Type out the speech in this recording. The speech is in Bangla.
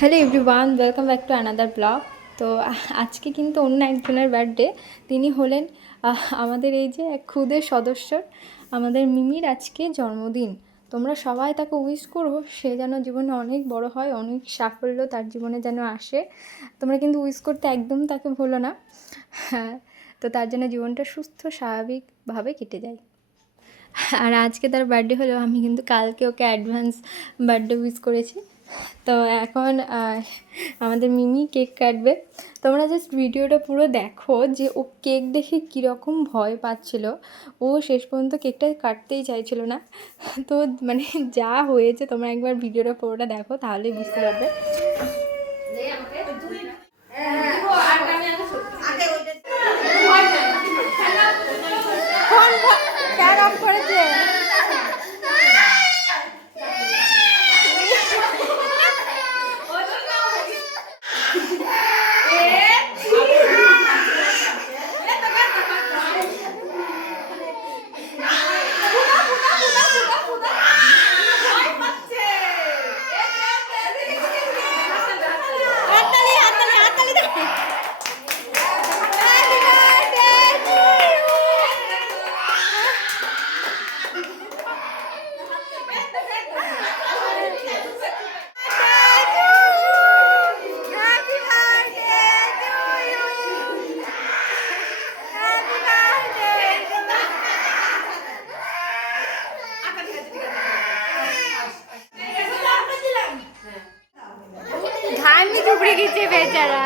Hello everyone, welcome back to another blog. তো আজকে কিন্তু অন্য একজনের বার্থডে। তিনি হলেন আমাদের এই যে এক খুদের সদস্যর, আমাদের মিমির আজকে জন্মদিন। তোমরা সবাই তাকে উইশ করো, সে যেন জীবনে অনেক বড় হয়, অনেক সাফল্য তার জীবনে যেন আসে। তোমরা কিন্তু উইশ করতে একদম তাকে ভুলো না। হ্যাঁ, তো তার জন্য জীবনটা সুস্থ স্বাভাবিকভাবে কেটে যায়। আর আজকে তার বার্থডে হলো, আমি কিন্তু কালকে ওকে অ্যাডভান্স বার্থডে উইশ করেছি। তো এখন আমাদের মিমি কেক কাটবে। তোমরা জাস্ট ভিডিওটা পুরো দেখো যে ও কেক দেখে কীরকম ভয় পাচ্ছিল। ও শেষ পর্যন্ত কেকটা কাটতেই চাইছিল না। তো মানে যা হয়েছে তোমরা একবার ভিডিওটা পুরোটা দেখো, তাহলেই বুঝতে পারবে। ফোন অফ করেছে। ঘামি চুপড়ে গেছে বেচারা।